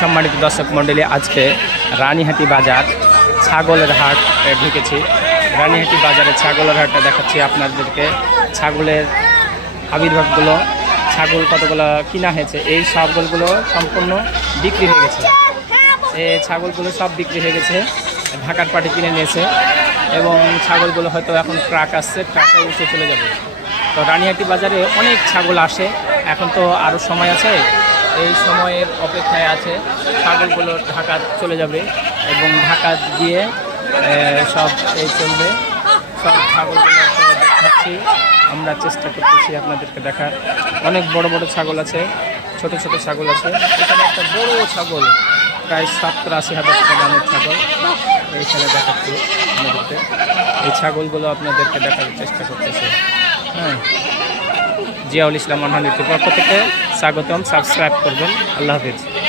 সম্মানিত দর্শক মণ্ডলী, আজকে রানীহাটি বাজার ছাগলের হাট ঢুকেছি। রানীহাটি বাজারে ছাগলের হাটটা দেখাচ্ছি আপনাদেরকে। ছাগলের আবির্ভাবগুলো, ছাগল কতগুলো কিনা হয়েছে, এই ছাগলগুলো সম্পূর্ণ বিক্রি হয়ে গেছে। এই ছাগলগুলো সব বিক্রি হয়ে গেছে, ঢাকার পাটি কিনে নিয়েছে এবং ছাগলগুলো হয়তো এখন ট্রাক আসছে, ট্রাকে উঠে চলে যাবে। তো রানীহাটি বাজারে অনেক ছাগল আসে, এখন তো আরও সময় আছে, এই সময়ের অপেক্ষায় আছে। ছাগলগুলো ঢাকা চলে যাবে এবং ঢাকা গিয়ে সব এই চলবে। সব ছাগলগুলো দেখাচ্ছি, আমরা চেষ্টা করতেছি আপনাদেরকে দেখার। অনেক বড় বড় ছাগল আছে, ছোট ছোট ছাগল আছে। এখানে একটা বড় ছাগল, প্রায় 70-80 হাজার টাকা দামের ছাগল এইখানে দেখাচ্ছি আপনাদেরকে। এই ছাগলগুলো আপনাদেরকে দেখার চেষ্টা করতেছি। হ্যাঁ, জিয়াউল ইসলাম অনহানির পক্ষ থেকে স্বাগতম। সাবস্ক্রাইব করবেন। আল্লাহ হাফিজ।